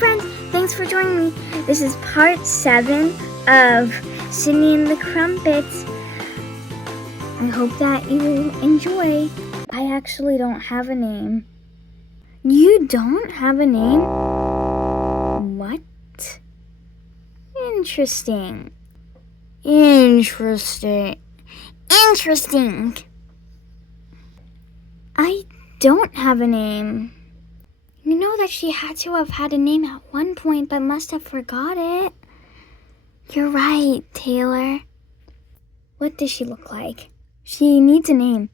friends, thanks for joining me. This is part 7 of Sydney and the Crumpets. I hope that you enjoy. I actually don't have a name. You don't have a name? What? Interesting. I don't have a name. You know that she had to have had a name at one point, but must have forgot it. You're right, Taylor. What does she look like? She needs a name.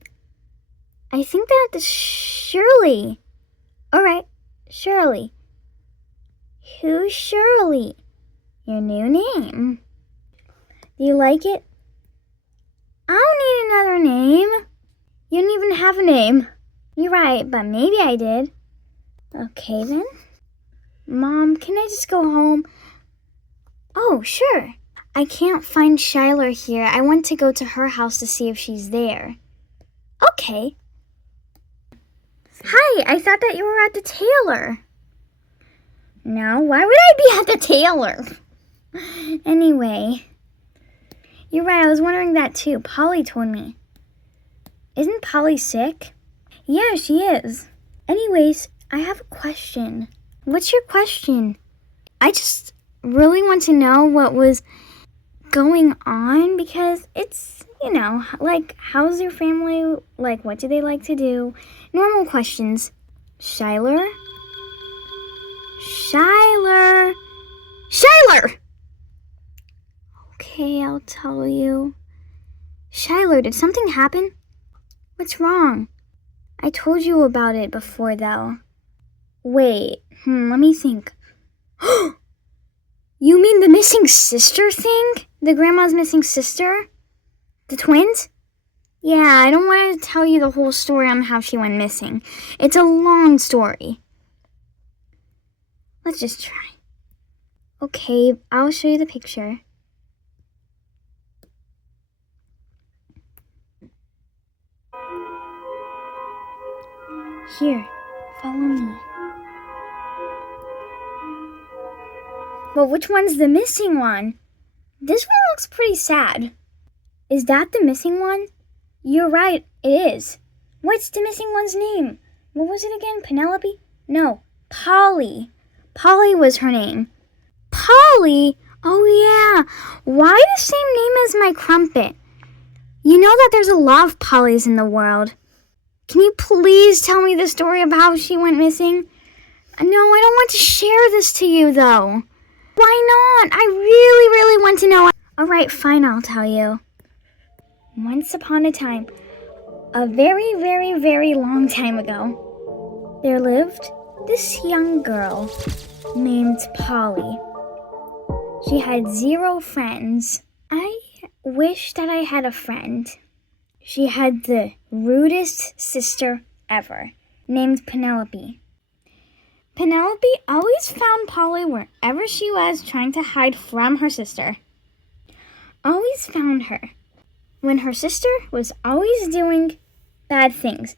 I think that's Shirley. Alright, Shirley. Who's Shirley? Your new name. Do you like it? I don't need another name. You don't even have a name. You're right, but maybe I did. Okay then. Mom, can I just go home? Oh, sure. I can't find Shylar here. I want to go to her house to see if she's there. Okay. Hi, I thought that you were at the Taylor. No, why would I be at the Taylor? Anyway. You're right, I was wondering that too. Polly told me. Isn't Polly sick? Yeah, she is. Anyways, I have a question. What's your question? I just really want to know what was going on because it's, like, how's your family? Like, what do they like to do? Normal questions. Shylar? Okay, I'll tell you. Shylar, did something happen? What's wrong? I told you about it before, though. Wait, let me think. You mean the missing sister thing? The grandma's missing sister? The twins? Yeah, I don't want to tell you the whole story on how she went missing. It's a long story. Let's just try. Okay, I'll show you the picture. Here, follow me. But which one's the missing one? This one looks pretty sad. Is that the missing one? You're right, it is. What's the missing one's name? What was it again? Penelope? No, Polly. Polly was her name. Polly? Oh yeah. Why the same name as my crumpet? You know that there's a lot of Pollys in the world. Can you please tell me the story about how she went missing? No, I don't want to share this to you, though. Why not? I really want to know. All right, fine, I'll tell you. Once upon a time, a very long time ago, there lived this young girl named Polly. She had 0 friends. I wish that I had a friend. She had the rudest sister ever, named Penelope. Penelope always found Polly wherever she was trying to hide from her sister. Always found her when her sister was always doing bad things.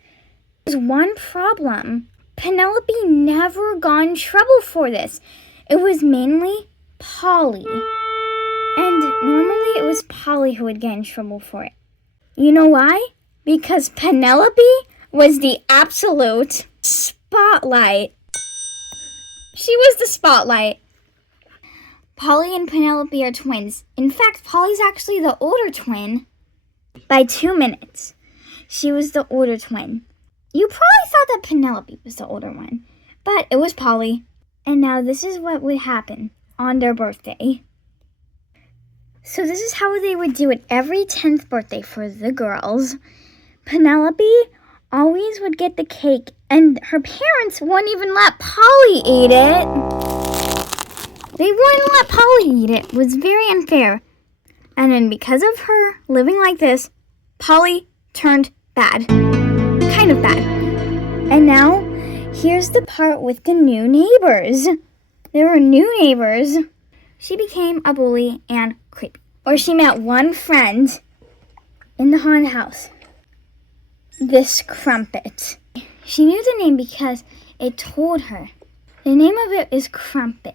There's one problem. Penelope never got in trouble for this. It was mainly Polly. And normally it was Polly who would get in trouble for it. You know why? Because Penelope was the absolute spotlight. She was the spotlight. Polly and Penelope are twins. In fact, Polly's actually the older twin by 2 minutes. She was the older twin. You probably thought that Penelope was the older one, but it was Polly. And now this is what would happen on their birthday. So this is how they would do it every 10th birthday for the girls. Penelope always would get the cake, and her parents wouldn't even let Polly eat it. They wouldn't let Polly eat it. It was very unfair. And then because of her living like this, Polly turned bad. Kind of bad. And now, here's the part with the new neighbors. There were new neighbors. She became a bully and creepy. Or she met one friend in the haunted house. This Crumpet. She knew the name because it told her The name of it is Crumpet.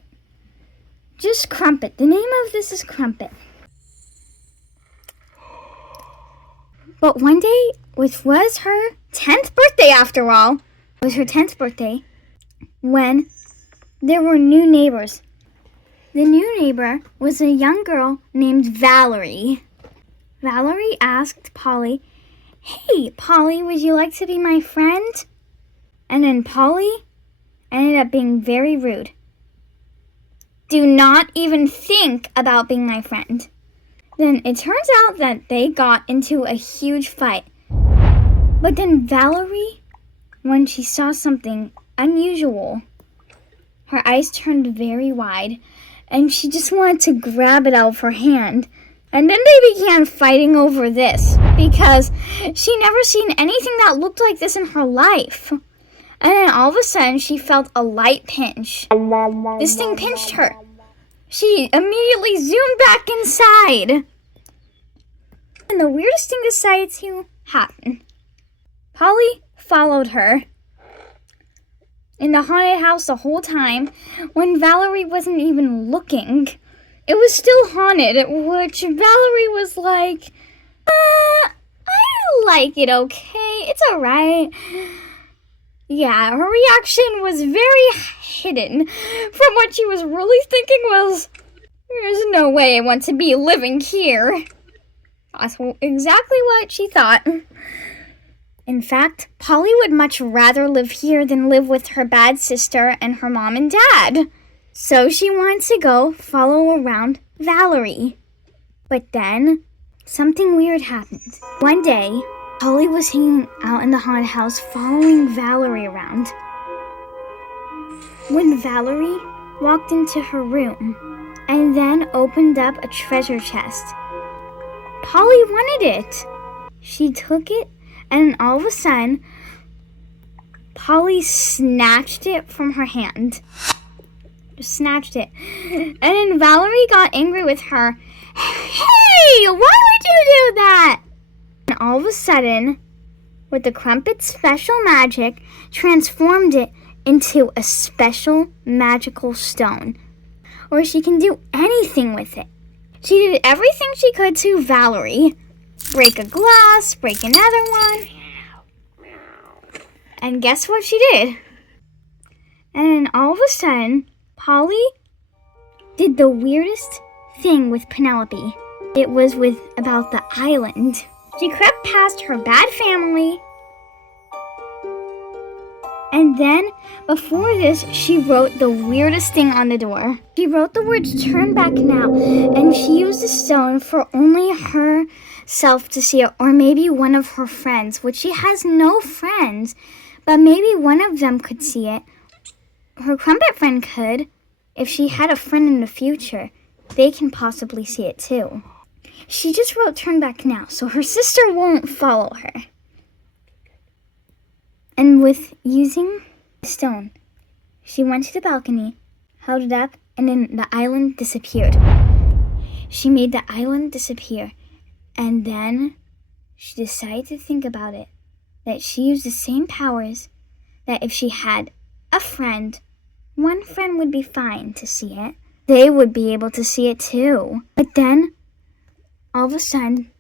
Just Crumpet. The name of this is Crumpet. But one day, which was her 10th birthday after all, when there were new neighbors. The new neighbor was a young girl named Valerie. Valerie asked Polly, "Hey, Polly, would you like to be my friend?" And then Polly ended up being very rude. "Do not even think about being my friend." Then it turns out that they got into a huge fight. But then Valerie, when she saw something unusual, her eyes turned very wide, and she just wanted to grab it out of her hand. And then they began fighting over this, because she never seen anything that looked like this in her life. And then all of a sudden, she felt a light pinch. This thing pinched her. She immediately zoomed back inside. And the weirdest thing decided to happen. Polly followed her in the haunted house the whole time when Valerie wasn't even looking. It was still haunted, which Valerie was like, I like it, okay? It's alright. Yeah, her reaction was very hidden from what she was really thinking was, there's no way I want to be living here. That's exactly what she thought. In fact, Polly would much rather live here than live with her bad sister and her mom and dad. So she wanted to go follow around Valerie. But then, something weird happened. One day, Polly was hanging out in the haunted house following Valerie around. When Valerie walked into her room and then opened up a treasure chest, Polly wanted it. She took it, and all of a sudden, Polly snatched it from her hand. Just snatched it. And then Valerie got angry with her. "Hey, why would you do that?" And all of a sudden, with the Crumpet's special magic, transformed it into a special magical stone, where she can do anything with it. She did everything she could to Valerie. Break a glass, break another one. And guess what she did? And then all of a sudden, Polly did the weirdest thing with Penelope. It was about the island. She crept past her bad family. And then, before this, she wrote the weirdest thing on the door. She wrote the words, "Turn back now," and she used the stone for only herself to see it, or maybe one of her friends, which she has no friends, but maybe one of them could see it. Her Crumpet friend could. If she had a friend in the future, they can possibly see it too. She just wrote "Turn back now," so her sister won't follow her. And with using the stone, she went to the balcony, held it up, and then the island disappeared. She made the island disappear, and then she decided to think about it, that she used the same powers, that if she had a friend, one friend would be fine to see it. They would be able to see it too. But then, all of a sudden,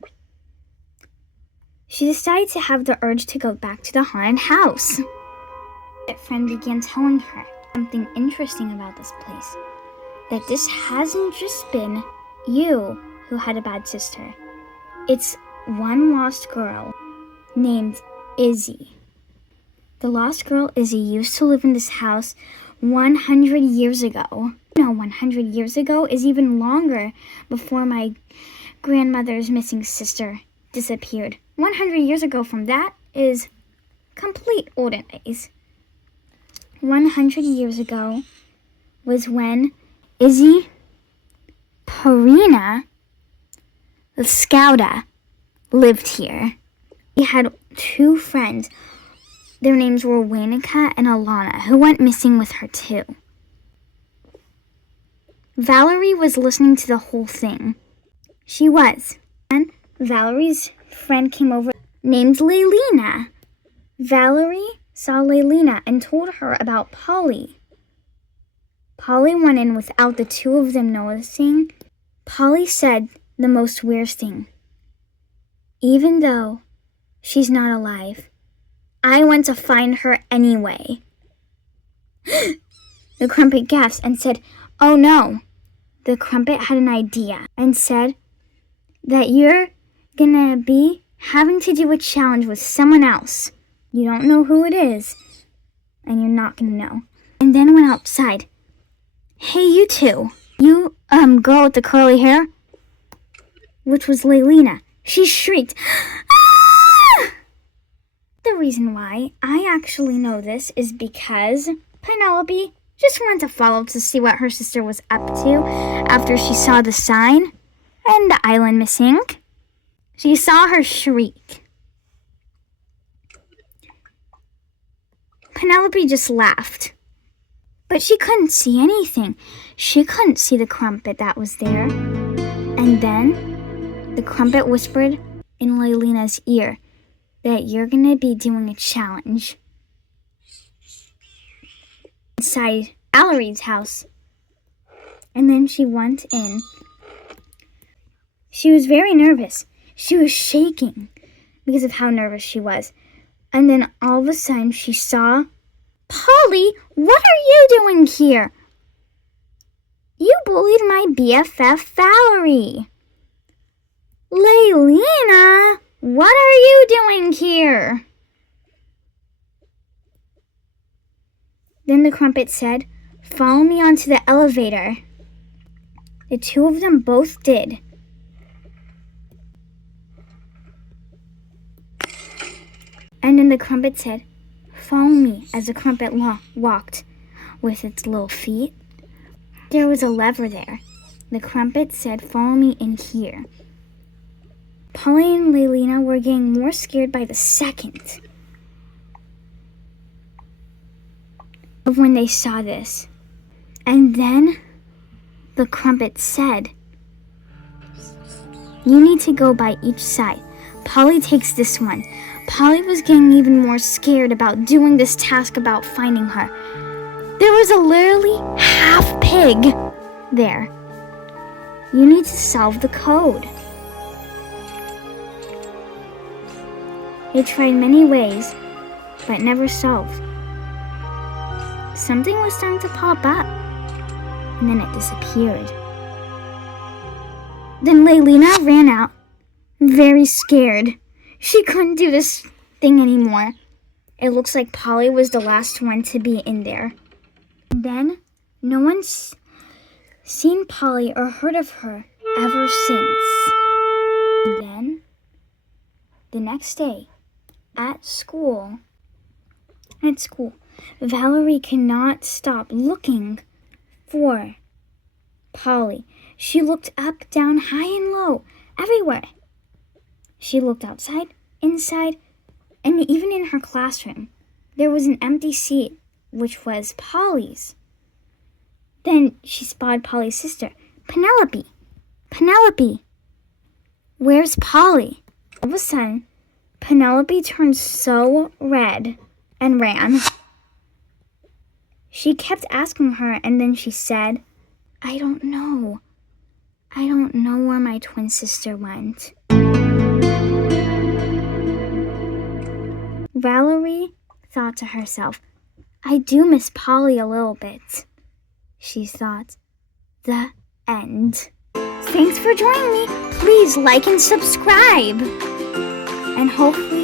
she decided to have the urge to go back to the haunted house. That friend began telling her something interesting about this place. That this hasn't just been you who had a bad sister. It's one lost girl named Izzy. The lost girl Izzy used to live in this house 100 years ago. No, 100 years ago is even longer before my grandmother's missing sister disappeared. 100 years ago from that is complete olden days. 100 years ago was when Izzy, Parina, the Scouta, lived here. He had two friends. Their names were Waynica and Alana, who went missing with her too. Valerie was listening to the whole thing. She was. And Valerie's friend came over named Leilina. Valerie saw Leilina and told her about Polly. Polly went in without the two of them noticing. Polly said the most weird thing. Even though she's not alive, I went to find her anyway. The Crumpet gasped and said, "Oh no." The Crumpet had an idea and said that you're gonna be having to do a challenge with someone else. You don't know who it is, and you're not gonna know. And then went outside. "Hey, you two. You, girl with the curly hair," which was Leilina. She shrieked, "Ah!" The reason why I actually know this is because Penelope just wanted to follow to see what her sister was up to after she saw the sign and the island missing. She saw her shriek. Penelope just laughed. But she couldn't see anything. She couldn't see the Crumpet that was there. And then the Crumpet whispered in Leilina's ear that you're going to be doing a challenge inside Valerie's house. And then she went in. She was very nervous. She was shaking because of how nervous she was. And then all of a sudden she saw, "Polly, what are you doing here? You bullied my BFF Valerie." "Leilina, what are you doing here?" Then the Crumpet said, "Follow me onto the elevator." The two of them both did. And then the Crumpet said, "Follow me," as the Crumpet walked with its little feet. There was a lever there. The Crumpet said, "Follow me in here." Polly and Leilina were getting more scared by the second of when they saw this. And then the Crumpet said, "You need to go by each side. Polly takes this one." Polly was getting even more scared about doing this task about finding her. There was a literally half pig there. You need to solve the code. They tried many ways, but never solved. Something was starting to pop up, and then it disappeared. Then Leilina ran out, very scared. She couldn't do this thing anymore. It looks like Polly was the last one to be in there. Then, no one's seen Polly or heard of her ever since. And then, the next day, at school, Valerie cannot stop looking for Polly. She looked up, down, high and low, everywhere. She looked outside, inside, and even in her classroom. There was an empty seat, which was Polly's. Then she spotted Polly's sister, Penelope. "Penelope, where's Polly?" All of a sudden, Penelope turned so red and ran. She kept asking her, and then she said, I don't know. I don't know where my twin sister went." Valerie thought to herself, "I do miss Polly a little bit," she thought. The end. Thanks for joining me. Please like and subscribe. And hopefully